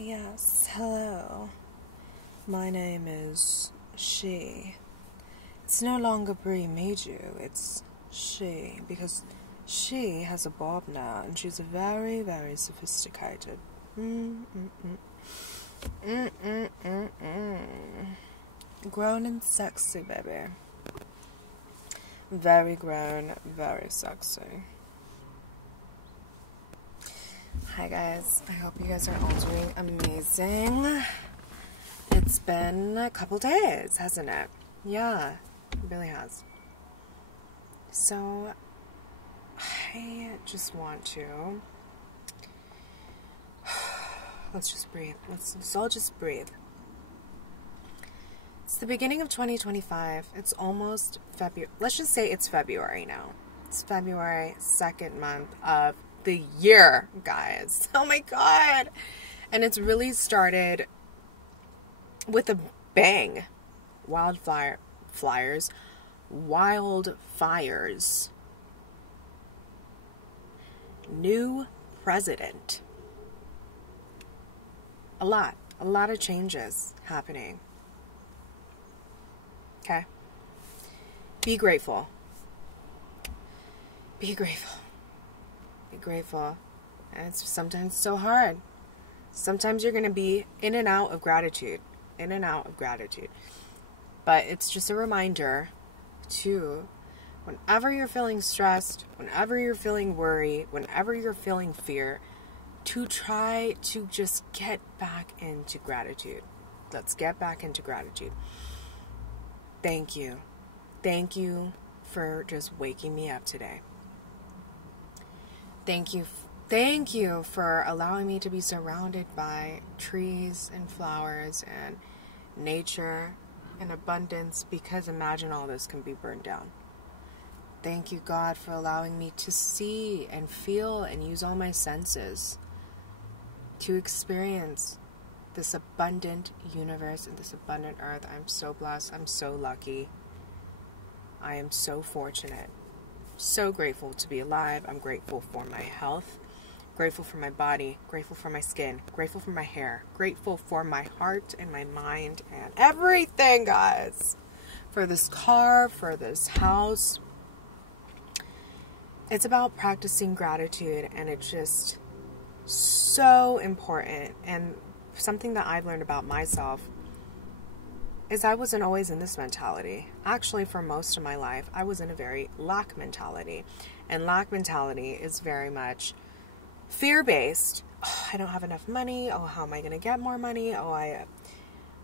Yes, hello. My name is She. It's no longer Brie Meiju, it's She, because she has a bob now, and she's very, very sophisticated. Grown and sexy, baby. Very grown, very sexy. Hi guys, I hope you guys are all doing amazing. It's been a couple days, hasn't it? Yeah, it really has. So, I just want to... Let's just breathe. Let's all just breathe. It's the beginning of 2025. It's almost February. Let's just say it's February now. It's February, second month of the year, guys. Oh my god. And it's really started with a bang. Wildfires. New president. A lot of changes happening. Okay? Be grateful. Be grateful. Be grateful. And it's sometimes so hard. Sometimes you're going to be in and out of gratitude. In and out of gratitude. But it's just a reminder to, whenever you're feeling stressed, whenever you're feeling worry, whenever you're feeling fear, to try to just get back into gratitude. Let's get back into gratitude. Thank you. Thank you for just waking me up today. Thank you for allowing me to be surrounded by trees and flowers and nature and abundance, because imagine all this can be burned down. Thank you, God, for allowing me to see and feel and use all my senses to experience this abundant universe and this abundant earth. I'm so blessed. I'm so lucky. I am so fortunate. So grateful to be alive. I'm grateful for my health. Grateful for my body. Grateful for my skin. Grateful for my hair. Grateful for my heart and my mind and everything, guys. For this car, for this house. It's about practicing gratitude, and it's just so important. And something that I've learned about myself is I wasn't always in this mentality. Actually, for most of my life, I was in a very lack mentality. And lack mentality is very much fear-based. Oh, I don't have enough money. Oh, how am I going to get more money? Oh,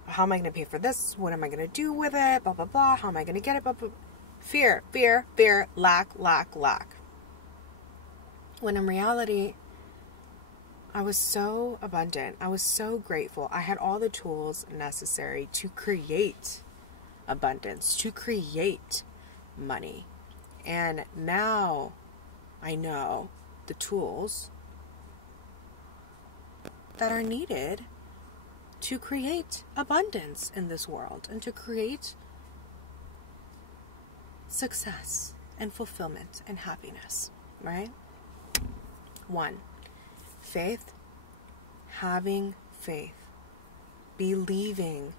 how am I going to pay for this? What am I going to do with it? Blah, blah, blah. How am I going to get it? Blah, blah. Fear, lack. When in reality, I was so abundant. I was so grateful. I had all the tools necessary to create abundance, to create money. And now I know the tools that are needed to create abundance in this world and to create success and fulfillment and happiness, right? 1. Faith. Having faith. Believing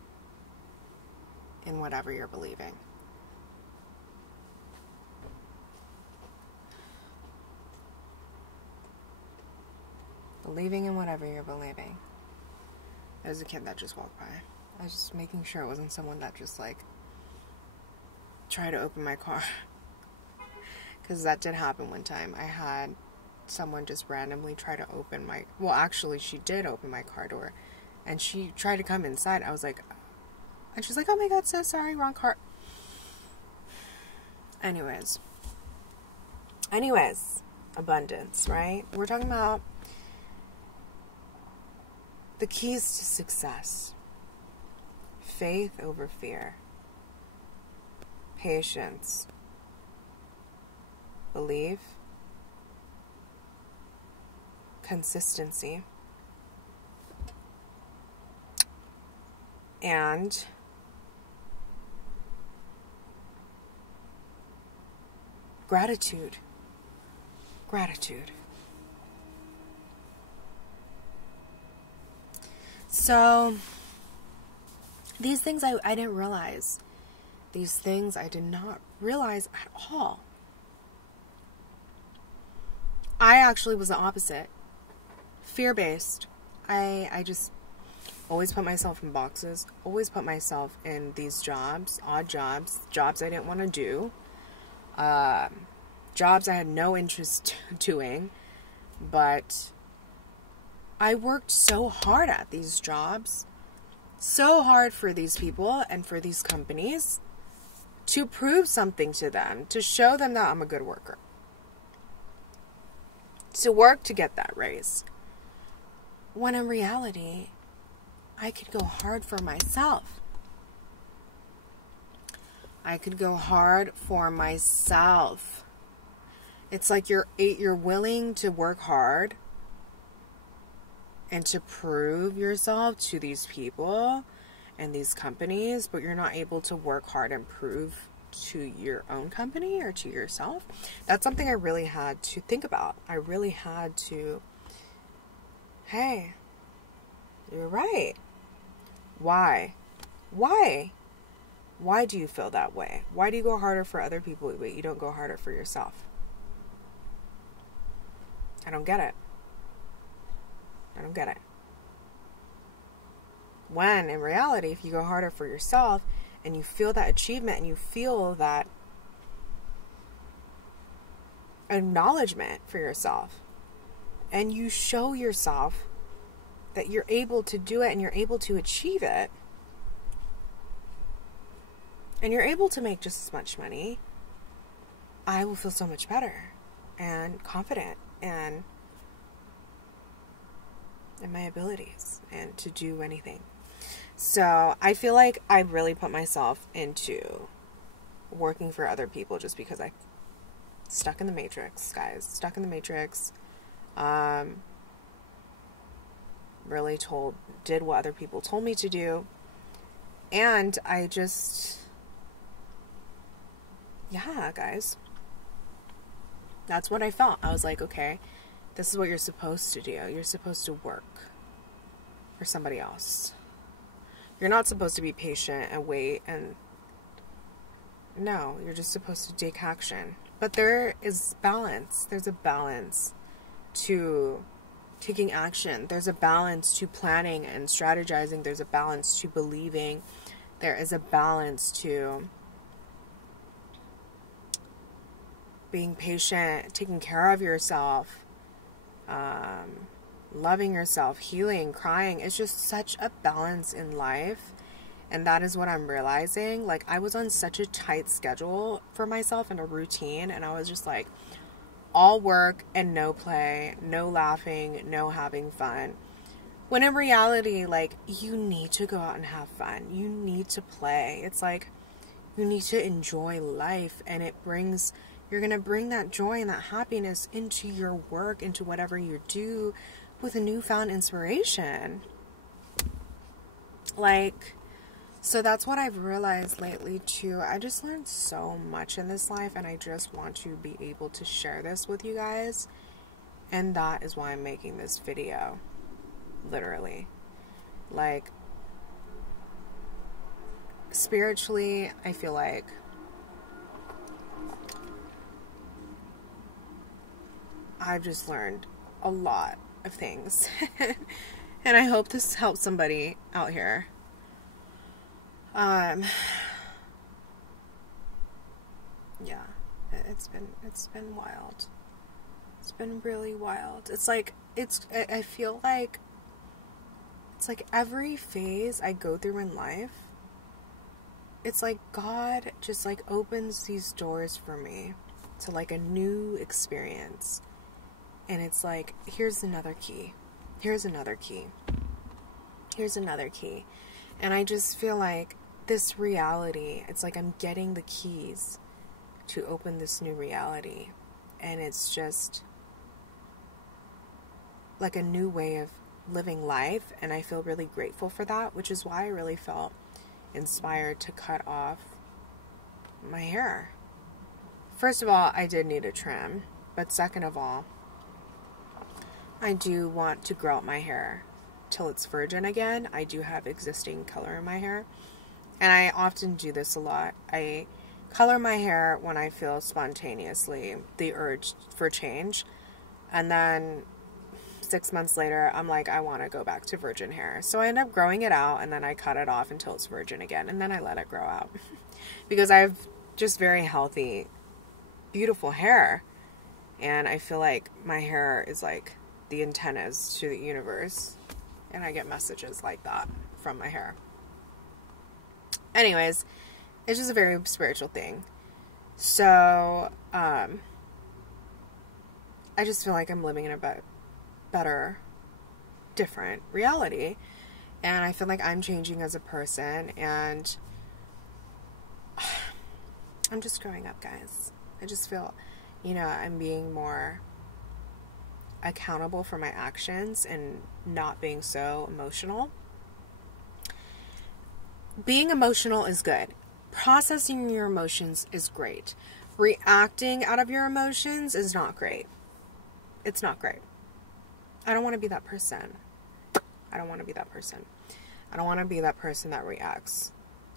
in whatever you're believing. Believing in whatever you're believing. There's a kid that just walked by. I was just making sure it wasn't someone that just tried to open my car. Because that did happen one time. I had someone just randomly try to open my... Well, actually, she did open my car door. And she tried to come inside. I was like... And she's like, oh my god, so sorry, wrong car. Anyways. Abundance, right? We're talking about the keys to success. Faith over fear. Patience. Belief. Consistency. And gratitude. So these things I didn't realize. These things I did not realize at all. I actually was the opposite. Fear-based. I just always put myself in boxes. Always put myself in these jobs. Odd jobs. Jobs I didn't want to do. Jobs I had no interest doing. But I worked so hard at these jobs. So hard for these people and for these companies. To prove something to them. To show them that I'm a good worker. To work to get that raise. When in reality, I could go hard for myself. I could go hard for myself. It's like you're willing to work hard and to prove yourself to these people and these companies, but you're not able to work hard and prove to your own company or to yourself. That's something I really had to think about. I really had to, hey, you're right. Why? Why do you feel that way? Why do you go harder for other people but you don't go harder for yourself? I don't get it. I don't get it. When in reality, if you go harder for yourself and you feel that achievement and you feel that acknowledgement for yourself and you show yourself that you're able to do it and you're able to achieve it and you're able to make just as much money, I will feel so much better and confident and in my abilities and to do anything. So I feel like I really put myself into working for other people just because I stuck in the matrix, guys. Stuck in the matrix. Really did what other people told me to do. And I just, yeah, guys. That's what I felt. I was like, okay, this is what you're supposed to do. You're supposed to work for somebody else. You're not supposed to be patient and wait and no, you're just supposed to take action. But there is balance. There's a balance to taking action. There's a balance to planning and strategizing. There's a balance to believing. There is a balance to being patient, taking care of yourself, loving yourself, healing, crying. It's just such a balance in life. And that is what I'm realizing. Like, I was on such a tight schedule for myself and a routine. And I was just like, all work and no play, no laughing, no having fun. When in reality, like, you need to go out and have fun. You need to play. It's like, you need to enjoy life. And you're going to bring that joy and that happiness into your work, into whatever you do with a newfound inspiration. Like, so that's what I've realized lately too. I just learned so much in this life and I just want to be able to share this with you guys. And that is why I'm making this video. Literally. Like, spiritually, I feel like I've just learned a lot of things. And I hope this helps somebody out here. Yeah, it's been wild. It's been really wild. It's like, I feel like it's like every phase I go through in life, it's like God just like opens these doors for me to like a new experience. And it's like, here's another key. Here's another key. Here's another key. And I just feel like this reality, it's like I'm getting the keys to open this new reality. And it's just like a new way of living life. And I feel really grateful for that, which is why I really felt inspired to cut off my hair. First of all, I did need a trim. But second of all, I do want to grow out my hair. till it's virgin again. I do have existing color in my hair. And I often do this a lot. I color my hair when I feel spontaneously the urge for change. And then 6 months later, I'm like, I want to go back to virgin hair. So I end up growing it out, and then I cut it off until it's virgin again. And then I let it grow out. Because I have just very healthy, beautiful hair. And I feel like my hair is like the antennas to the universe. And I get messages like that from my hair. Anyways, it's just a very spiritual thing. So, I just feel like I'm living in a better, different reality. And I feel like I'm changing as a person. And I'm just growing up, guys. I just feel, I'm being more accountable for my actions and not being so emotional. Being emotional is good. Processing your emotions is great. Reacting out of your emotions is not great. It's not great. I don't want to be that person. I don't want to be that person. I don't want to be that person that reacts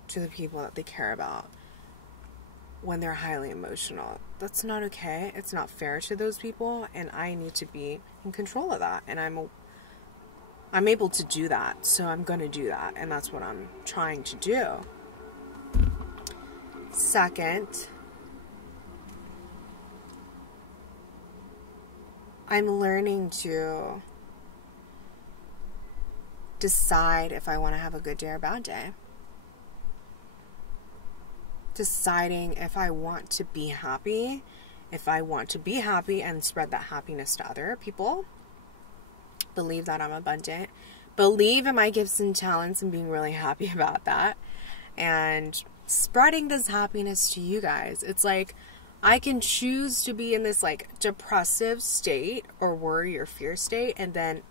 to the people that they care about when they're highly emotional. That's not okay. It's not fair to those people, and I need to be in control of that. And I'm able to do that, so I'm going to do that, and that's what I'm trying to do. Second, I'm learning to decide if I want to have a good day or a bad day. Deciding if I want to be happy, and spread that happiness to other people. Believe that I'm abundant. Believe in my gifts and talents and being really happy about that. And spreading this happiness to you guys. It's like I can choose to be in this like depressive state or worry or fear state and then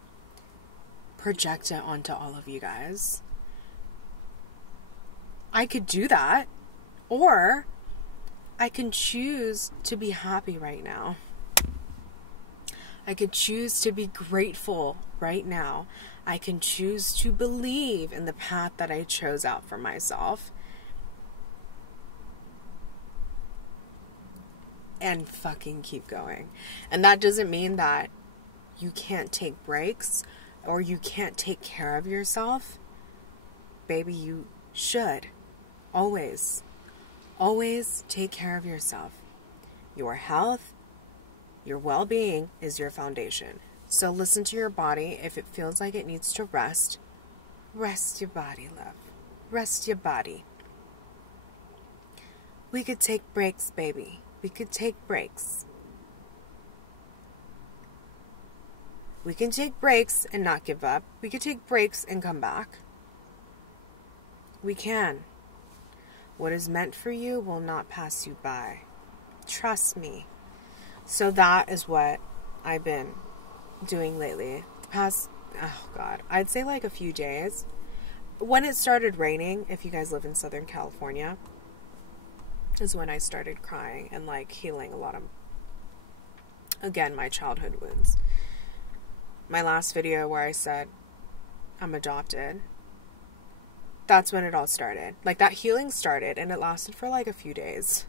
project it onto all of you guys. I could do that. Or I can choose to be happy right now. I could choose to be grateful right now. I can choose to believe in the path that I chose out for myself. And fucking keep going. And that doesn't mean that you can't take breaks or you can't take care of yourself. Baby, you should. Always. Always take care of yourself. Your health, your well-being is your foundation. So listen to your body. If it feels like it needs to rest, rest your body, love. Rest your body. We could take breaks, baby. We could take breaks. We can take breaks and not give up. We could take breaks and come back. We can. What is meant for you will not pass you by. Trust me. So that is what I've been doing lately. The past, I'd say like a few days. When it started raining, if you guys live in Southern California, is when I started crying and like healing a lot of, again, my childhood wounds. My last video where I said I'm adopted, that's when it all started. Like that healing started and it lasted for like a few days.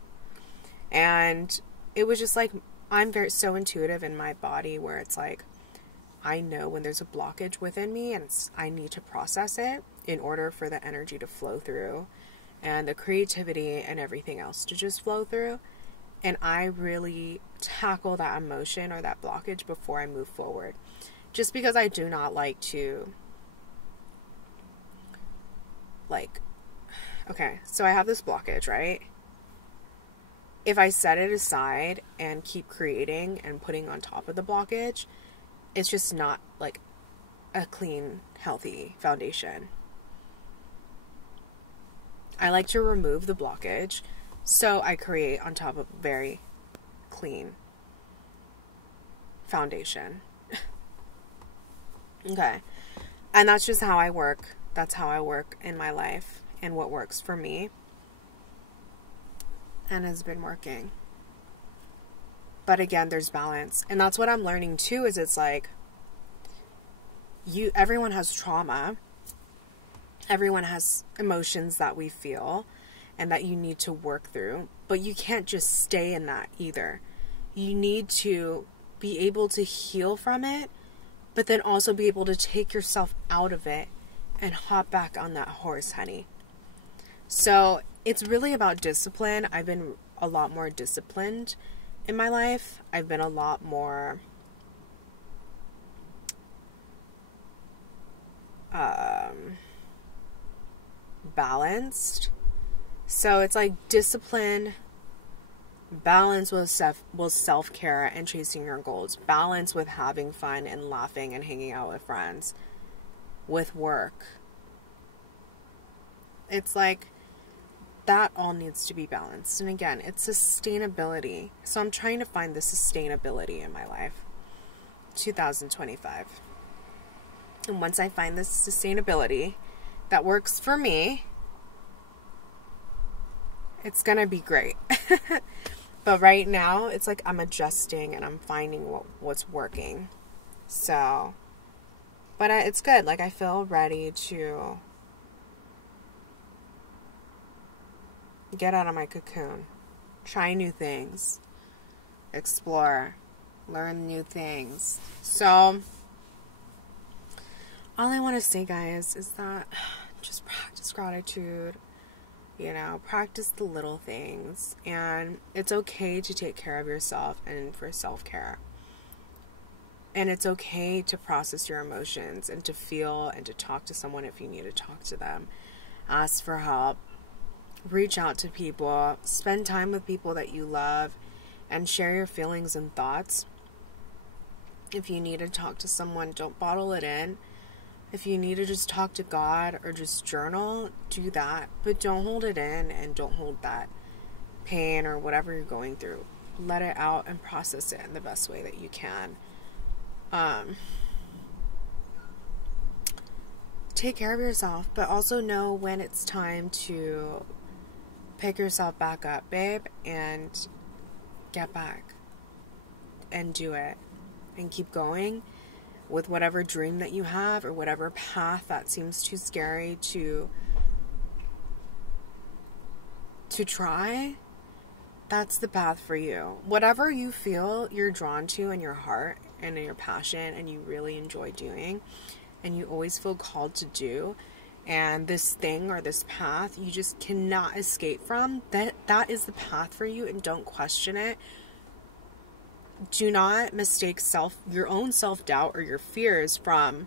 And it was just like, I'm so intuitive in my body where it's like, I know when there's a blockage within me and I need to process it in order for the energy to flow through and the creativity and everything else to just flow through. And I really tackle that emotion or that blockage before I move forward. Just because I do not like to, okay, so I have this blockage, right? If I set it aside and keep creating and putting on top of the blockage, it's just not like a clean, healthy foundation. I like to remove the blockage, so I create on top of a very clean foundation. Okay. And that's just how I work. That's how I work in my life and what works for me. And has been working. But again, there's balance. And that's what I'm learning too, is it's like, everyone has trauma. Everyone has emotions that we feel and that you need to work through, but you can't just stay in that either. You need to be able to heal from it, but then also be able to take yourself out of it and hop back on that horse, honey. So it's really about discipline. I've been a lot more disciplined in my life. I've been a lot more balanced. So it's like discipline, balance with self-care and chasing your goals, balance with having fun and laughing and hanging out with friends, with work. It's like that all needs to be balanced. And again, it's sustainability. So I'm trying to find the sustainability in my life. 2025. And once I find this sustainability that works for me, it's gonna be great. But right now, it's like I'm adjusting and I'm finding what's working. So, but it's good. Like, I feel ready to get out of my cocoon, try new things, explore, learn new things. So, all I want to say, guys, is that just practice gratitude. You know, practice the little things, and it's okay to take care of yourself and for self-care. And it's okay to process your emotions and to feel and to talk to someone if you need to talk to them. Ask for help. Reach out to people. Spend time with people that you love and share your feelings and thoughts. If you need to talk to someone, don't bottle it in. If you need to just talk to God or just journal, do that. But don't hold it in and don't hold that pain or whatever you're going through. Let it out and process it in the best way that you can. Take care of yourself, but also know when it's time to pick yourself back up, babe, and get back and do it and keep going with whatever dream that you have or whatever path that seems too scary to try. That's the path for you. Whatever you feel you're drawn to in your heart and in your passion and you really enjoy doing and you always feel called to do, and this thing or this path you just cannot escape from, that is the path for you, and don't question it. Do not mistake your own self-doubt or your fears from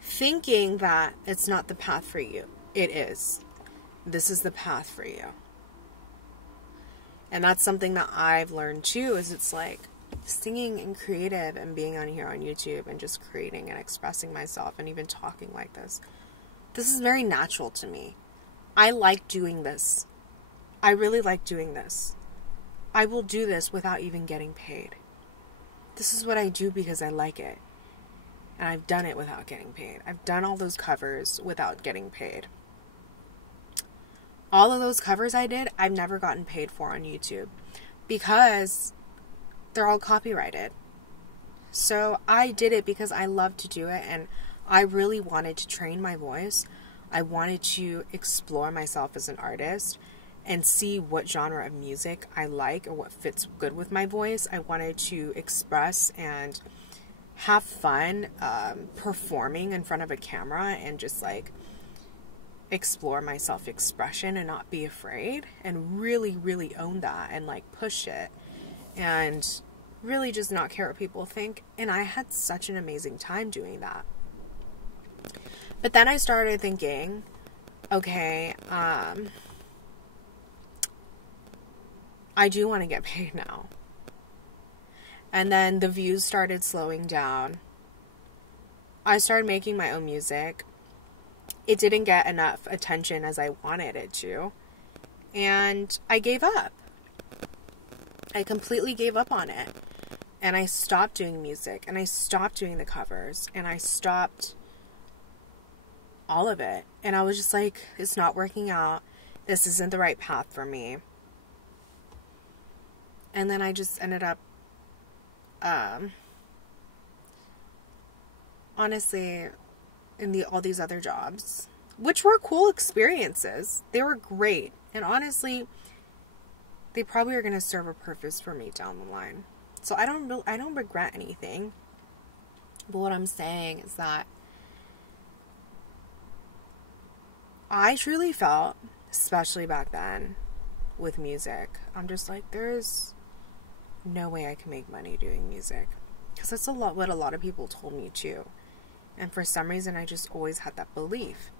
thinking that it's not the path for you. It is. This is the path for you. And that's something that I've learned too, is it's like singing and creative and being on here on YouTube and just creating and expressing myself and even talking like this. This is very natural to me. I like doing this. I really like doing this. I will do this without even getting paid. This is what I do because I like it. And I've done it without getting paid. I've done all those covers without getting paid. All of those covers I did, I've never gotten paid for on YouTube because they're all copyrighted. So I did it because I love to do it, and I really wanted to train my voice. I wanted to explore myself as an artist and see what genre of music I like or what fits good with my voice. I wanted to express and have fun performing in front of a camera and just like explore my self-expression and not be afraid and really, really own that and like push it and really just not care what people think. And I had such an amazing time doing that. But then I started thinking, okay, I do want to get paid now. And then the views started slowing down. I started making my own music. It didn't get enough attention as I wanted it to. And I gave up. I completely gave up on it. And I stopped doing music. And I stopped doing the covers. And I stopped all of it. And I was just like, it's not working out. This isn't the right path for me. And then I just ended up honestly, in all these other jobs, which were cool experiences. They were great. And honestly, they probably are going to serve a purpose for me down the line. So I don't regret anything. But what I'm saying is that I truly felt, especially back then with music, I'm just like, there's no way I can make money doing music. Because that's what a lot of people told me too. And for some reason, I just always had that belief.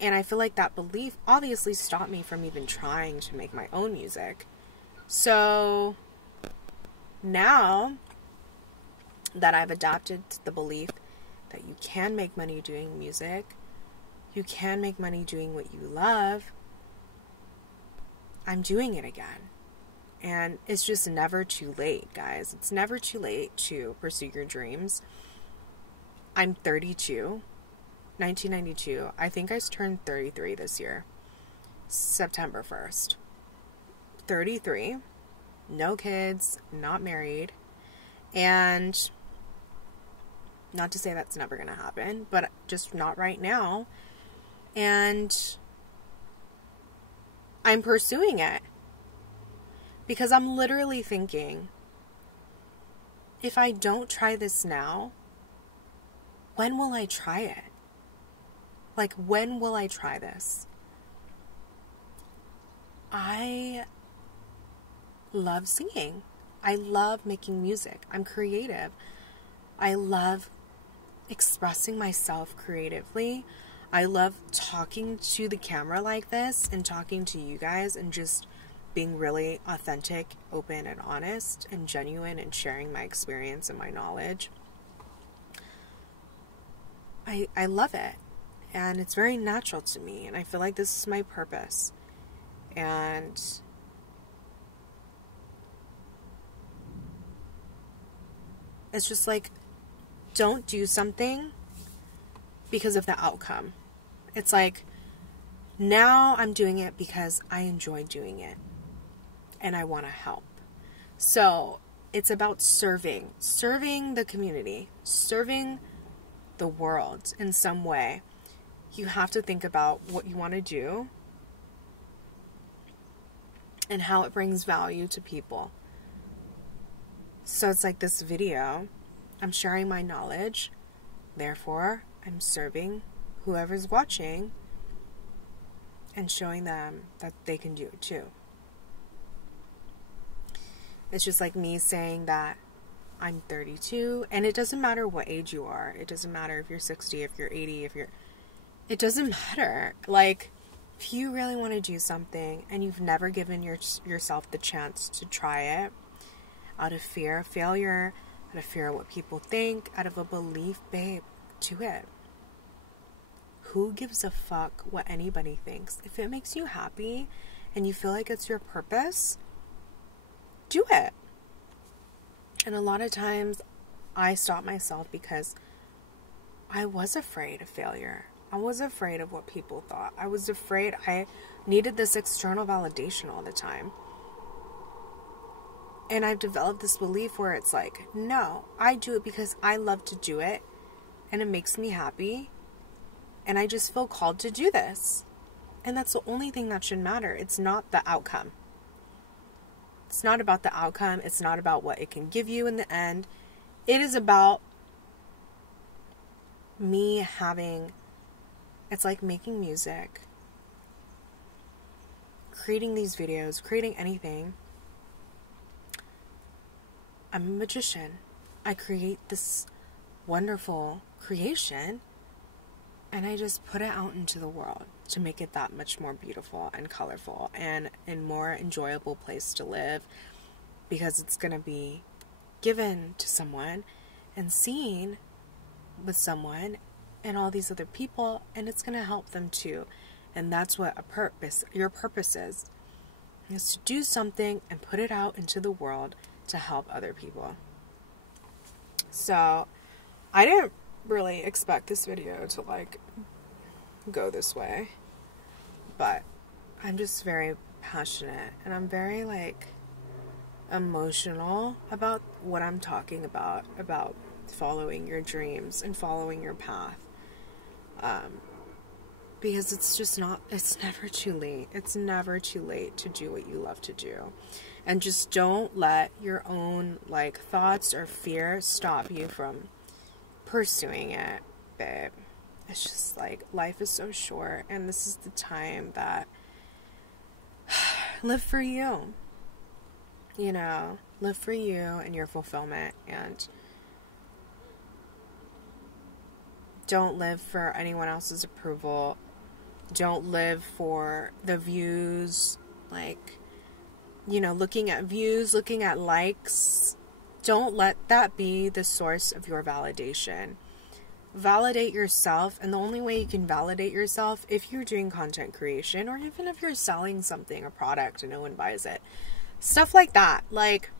And I feel like that belief obviously stopped me from even trying to make my own music. So now that I've adapted to the belief that you can make money doing music, you can make money doing what you love, I'm doing it again. And it's just never too late, guys. It's never too late to pursue your dreams. I'm 32. 1992. I think I turned 33 this year. September 1st. 33. No kids. Not married. And not to say that's never going to happen, but just not right now. And I'm pursuing it. Because I'm literally thinking, if I don't try this now, when will I try it? Like, when will I try this? I love singing. I love making music. I'm creative. I love expressing myself creatively. I love talking to the camera like this and talking to you guys and just being really authentic, open, and honest and genuine and sharing my experience and my knowledge. I love it. And it's very natural to me. And I feel like this is my purpose. And it's just like, don't do something because of the outcome. It's like, now I'm doing it because I enjoy doing it. And I want to help. So it's about serving the community, serving the world in some way. You have to think about what you want to do and how it brings value to people. So it's like this video, I'm sharing my knowledge, therefore I'm serving whoever's watching and showing them that they can do it too. It's just like me saying that I'm 32, and it doesn't matter what age you are. It doesn't matter if you're 60, if you're 80, it doesn't matter. Like, if you really want to do something and you've never given yourself the chance to try it, out of fear of failure, out of fear of what people think, out of a belief, babe, do it. Who gives a fuck what anybody thinks? If it makes you happy and you feel like it's your purpose, do it. And a lot of times I stop myself because I was afraid of failure. I was afraid of what people thought. I was afraid. I needed this external validation all the time. And I've developed this belief where it's like, no, I do it because I love to do it and it makes me happy and I just feel called to do this. And that's the only thing that should matter. It's not the outcome. It's not about the outcome. It's not about what it can give you in the end. It is about me having, it's like making music, creating these videos, creating anything. I'm a magician. I create this wonderful creation and I just put it out into the world to make it that much more beautiful and colorful and a more enjoyable place to live, because it's going to be given to someone and seen with someone and all these other people, and it's going to help them too. And that's what your purpose is to do something and put it out into the world to help other people. So I didn't really expect this video to like go this way, but I'm just very passionate and I'm very like emotional about what I'm talking about following your dreams and following your path. Because it's never too late. It's never too late to do what you love to do. And just don't let your own, like, thoughts or fear stop you from pursuing it, babe. It's just, like, life is so short, and this is the time that live for you. You know, live for you and your fulfillment, and don't live for anyone else's approval. Don't live for the views, like, you know, looking at views, looking at likes. Don't let that be the source of your validation. Validate yourself, and the only way you can validate yourself, if you're doing content creation, or even if you're selling something, a product, and no one buys it. Stuff like that. Like,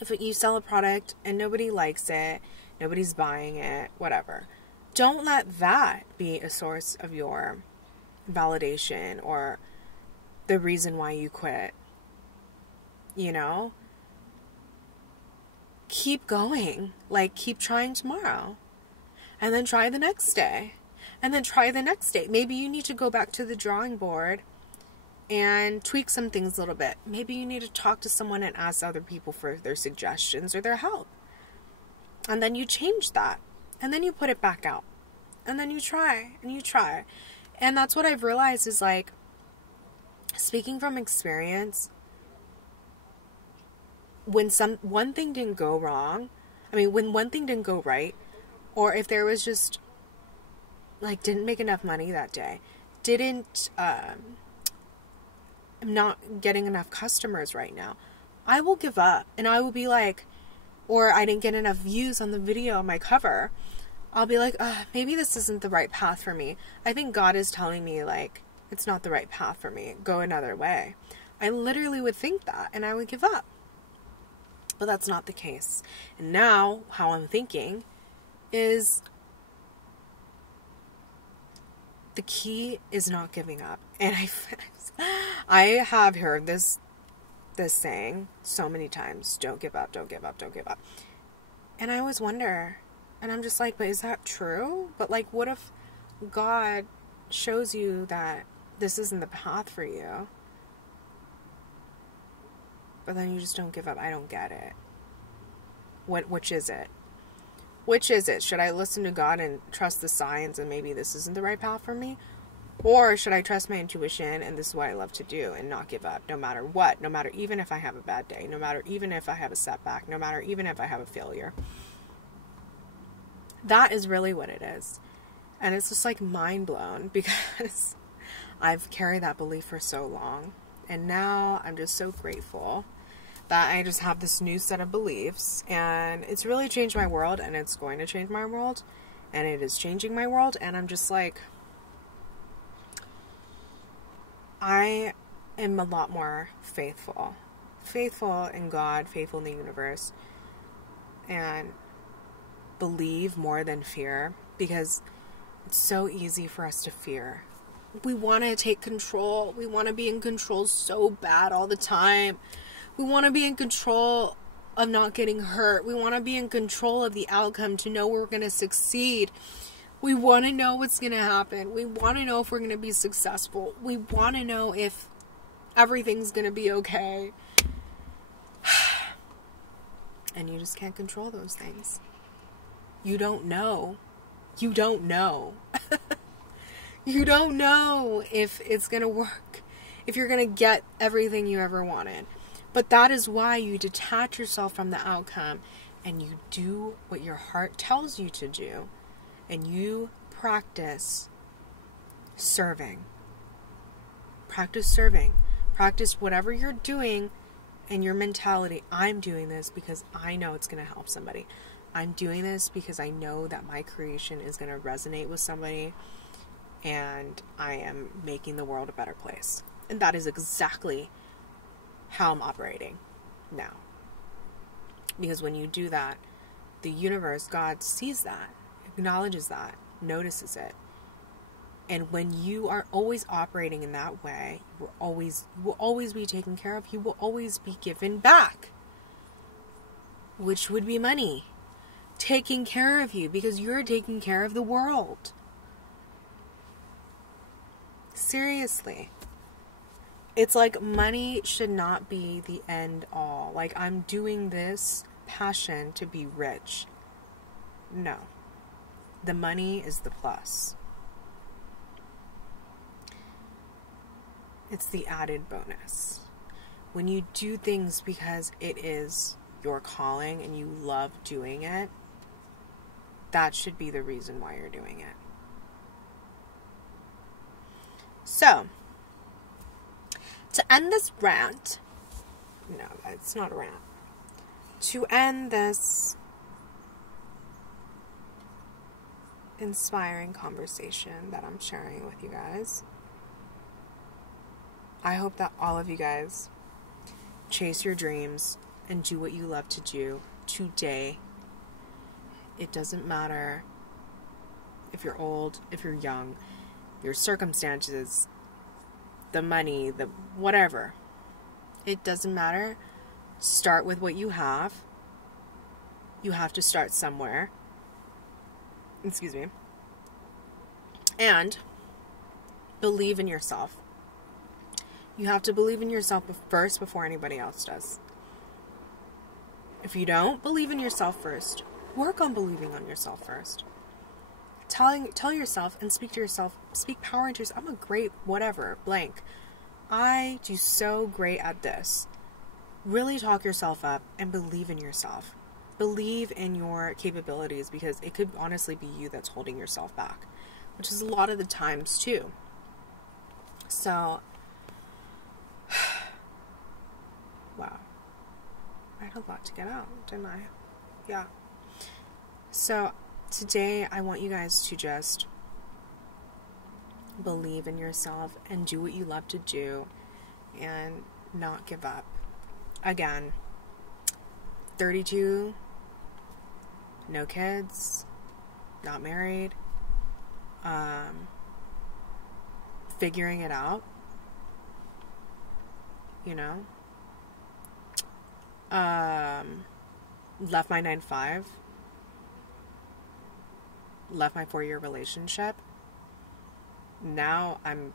if you sell a product and nobody likes it, nobody's buying it, whatever. Don't let that be a source of your validation or the reason why you quit. You know? Keep going. Like, keep trying tomorrow. And then try the next day. And then try the next day. Maybe you need to go back to the drawing board and tweak some things a little bit. Maybe you need to talk to someone and ask other people for their suggestions or their help. And then you change that. And then you put it back out. And then you try. And you try. And that's what I've realized is, like, speaking from experience, when one thing didn't go wrong, when one thing didn't go right, or if there was just, like, didn't make enough money that day, not getting enough customers right now, I will give up. And I will be like, or I didn't get enough views on the video on my cover, I'll be like, maybe this isn't the right path for me. I think God is telling me, like, it's not the right path for me. Go another way. I literally would think that, and I would give up. But that's not the case. And now, how I'm thinking is, the key is not giving up. And I have heard this saying so many times, don't give up, don't give up, don't give up. And I always wonder, and I'm just like, but is that true? But, like, what if God shows you that this isn't the path for you, but then you just don't give up? I don't get it. Which is it? Which is it? Should I listen to God and trust the signs and maybe this isn't the right path for me? Or should I trust my intuition and this is what I love to do and not give up no matter what? No matter even if I have a bad day. No matter even if I have a setback. No matter even if I have a failure. That is really what it is. And it's just, like, mind blown because I've carried that belief for so long. And now I'm just so grateful that I just have this new set of beliefs, and it's really changed my world, and it's going to change my world, and it is changing my world. And I'm just like, I am a lot more faithful in God, faithful in the universe, and believe more than fear, because it's so easy for us to fear. We want to take control. We want to be in control so bad all the time. We want to be in control of not getting hurt. We want to be in control of the outcome to know we're going to succeed. We want to know what's going to happen. We want to know if we're going to be successful. We want to know if everything's going to be okay. And you just can't control those things. You don't know. You don't know. You don't know if it's going to work, if you're going to get everything you ever wanted. But that is why you detach yourself from the outcome and you do what your heart tells you to do. And you practice serving. Practice serving. Practice whatever you're doing in your mentality. I'm doing this because I know it's going to help somebody. I'm doing this because I know that my creation is going to resonate with somebody. And I am making the world a better place. And that is exactly how I'm operating now. Because when you do that, the universe, God, sees that, acknowledges that, notices it. And when you are always operating in that way, you will always be taken care of. You will always be given back. Which would be money. taking care of you because you're taking care of the world. Seriously. It's like money should not be the end all. Like, I'm doing this passion to be rich. No. The money is the plus. It's the added bonus. When you do things because it is your calling and you love doing it, that should be the reason why you're doing it. So, to end this rant, no, it's not a rant. To end this inspiring conversation that I'm sharing with you guys, I hope that all of you guys chase your dreams and do what you love to do today. It doesn't matter if you're old, if you're young, your circumstances, the money, the whatever. It doesn't matter. Start with what you have. You have to start somewhere. Excuse me. And believe in yourself. You have to believe in yourself first before anybody else does. If you don't believe in yourself first, work on believing on yourself first. Tell yourself and speak to yourself, speak power into yourself. I'm a great whatever, blank. I do so great at this. Really talk yourself up and believe in yourself. Believe in your capabilities, because it could honestly be you that's holding yourself back, which is a lot of the times too. So, wow. I had a lot to get out, didn't I? Yeah. So, today I want you guys to just believe in yourself and do what you love to do and not give up. Again, 32, no kids, not married, figuring it out, you know, left my 9-to-5, left my 4-year relationship. Now I'm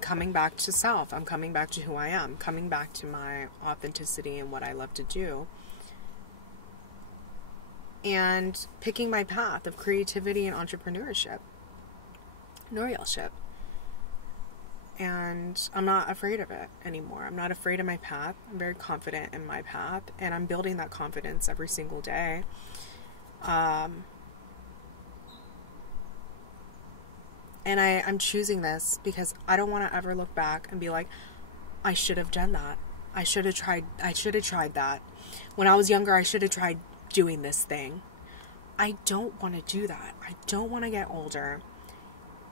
coming back to self. I'm coming back to who I am, coming back to my authenticity and what I love to do, and picking my path of creativity and entrepreneurship, entrepreneurship. And I'm not afraid of it anymore. I'm not afraid of my path. I'm very confident in my path, and I'm building that confidence every single day. And I'm choosing this because I don't want to ever look back and be like, I should have done that. I should have tried that. When I was younger, I should have tried doing this thing. I don't want to do that. I don't want to get older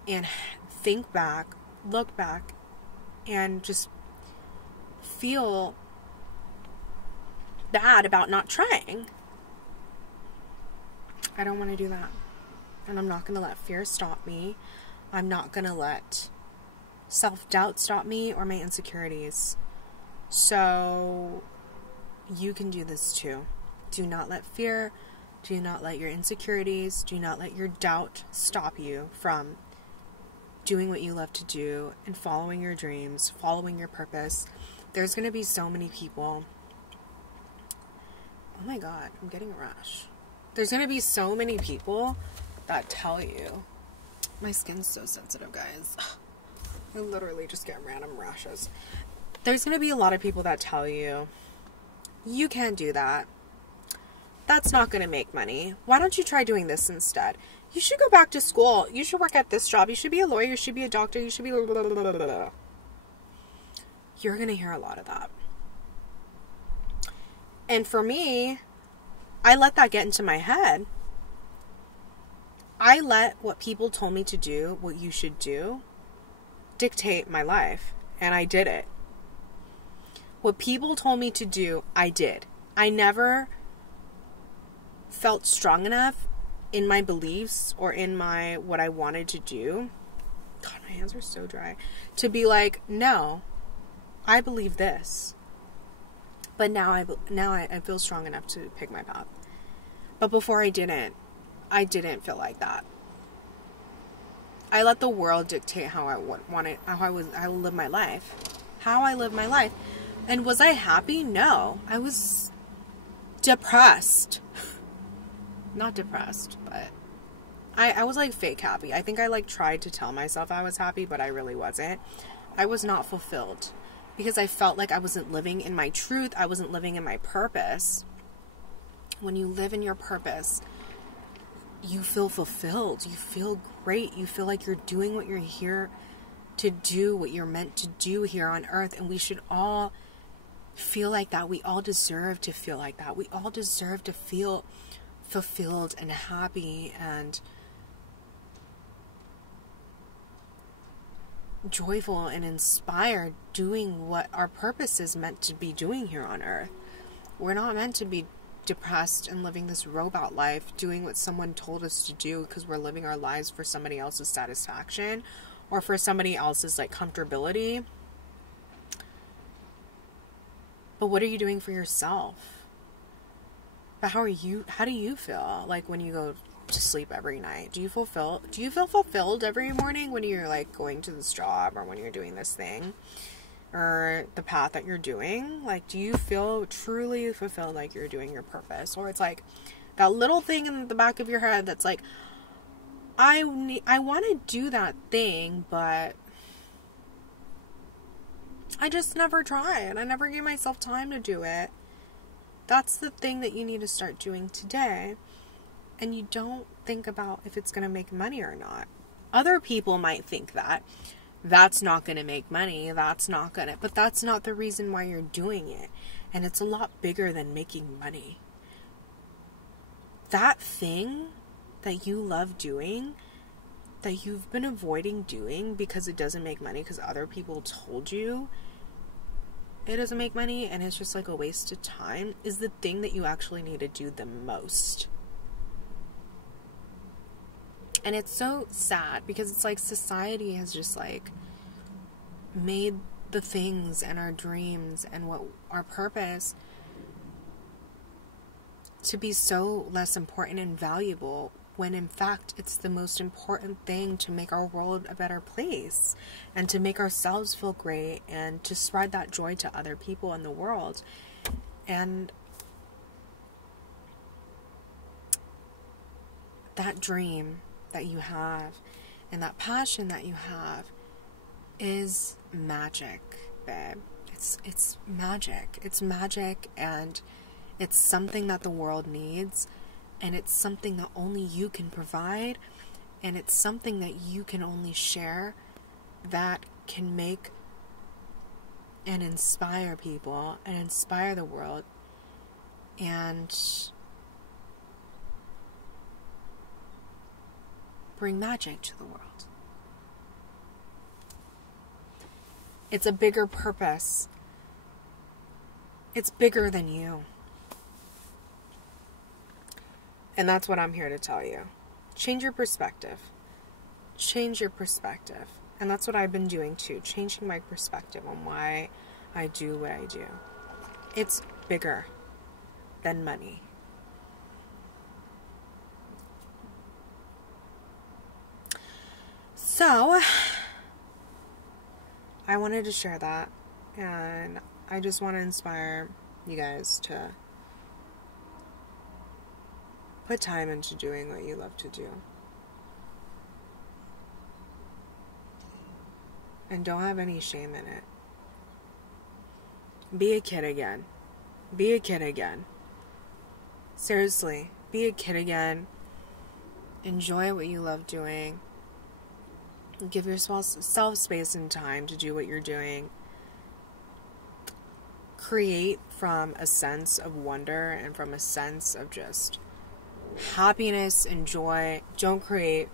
and think back, look back, and just feel bad about not trying. I don't want to do that. And I'm not going to let fear stop me. I'm not going to let self-doubt stop me or my insecurities. So you can do this too. Do not let fear, do not let your insecurities, do not let your doubt stop you from doing what you love to do and following your dreams, following your purpose. There's going to be so many people. Oh my God, I'm getting a rash. There's going to be so many people that tell you. My skin's so sensitive, guys. I literally just get random rashes. There's going to be a lot of people that tell you, you can't do that. That's not going to make money. Why don't you try doing this instead? You should go back to school. You should work at this job. You should be a lawyer. You should be a doctor. You should be blah, blah, blah, blah, blah. You're going to hear a lot of that. And for me, I let that get into my head. I let what people told me to do, what you should do, dictate my life. And I did it. What people told me to do, I did. I never felt strong enough in my beliefs or in my what I wanted to do. God, my hands are so dry. To be like, no, I believe this. But now I feel strong enough to pick my path. But before I didn't feel like that. I let the world dictate how I wanted, how I live my life. How I live my life. And was I happy? No. I was depressed. Not depressed, but I was like fake happy. I think I like tried to tell myself I was happy, but I really wasn't. I was not fulfilled because I felt like I wasn't living in my truth. I wasn't living in my purpose. When you live in your purpose, you feel fulfilled. You feel great. You feel like you're doing what you're here to do, what you're meant to do here on earth. And we should all feel like that. We all deserve to feel like that. We all deserve to feel fulfilled and happy and joyful and inspired doing what our purpose is meant to be doing here on earth. We're not meant to be depressed and living this robot life, doing what someone told us to do because we're living our lives for somebody else's satisfaction or for somebody else's like comfortability. But what are you doing for yourself? But how do you feel like when you go to sleep every night? Do you feel fulfilled every morning when you're like going to this job or when you're doing this thing or the path that you're doing? Like, do you feel truly fulfilled, like you're doing your purpose? Or it's like that little thing in the back of your head that's like, I want to do that thing, but I just never try and I never give myself time to do it. That's the thing that you need to start doing today. And you don't think about if it's going to make money or not. Other people might think that. That's not going to make money. But that's not the reason why you're doing it. And it's a lot bigger than making money. That thing that you love doing, that you've been avoiding doing because it doesn't make money, because other people told you it doesn't make money and it's just like a waste of time, is the thing that you actually need to do the most. And it's so sad because it's like society has just like made the things and our dreams and what our purpose to be so less important and valuable, when in fact it's the most important thing to make our world a better place and to make ourselves feel great and to spread that joy to other people in the world. And that dream that you have and that passion that you have is magic, babe. It's magic. It's magic, and it's something that the world needs, and it's something that only you can provide, and it's something that you can only share, that can make and inspire people and inspire the world and bring magic to the world. It's a bigger purpose. It's bigger than you. And that's what I'm here to tell you. Change your perspective. Change your perspective. And that's what I've been doing too. Changing my perspective on why I do what I do. It's bigger than money. So, I wanted to share that, and I just want to inspire you guys to put time into doing what you love to do. And don't have any shame in it. Be a kid again. Be a kid again. Seriously, be a kid again. Enjoy what you love doing. Give yourself space and time to do what you're doing. Create from a sense of wonder and from a sense of just happiness and joy. Don't create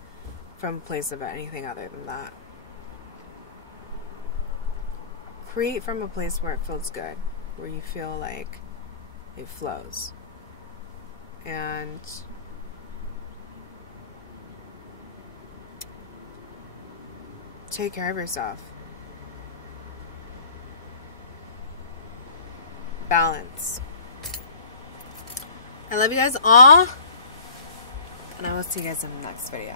from a place of anything other than that. Create from a place where it feels good, where you feel like it flows. And take care of yourself. Balance. I love you guys all. And I will see you guys in the next video.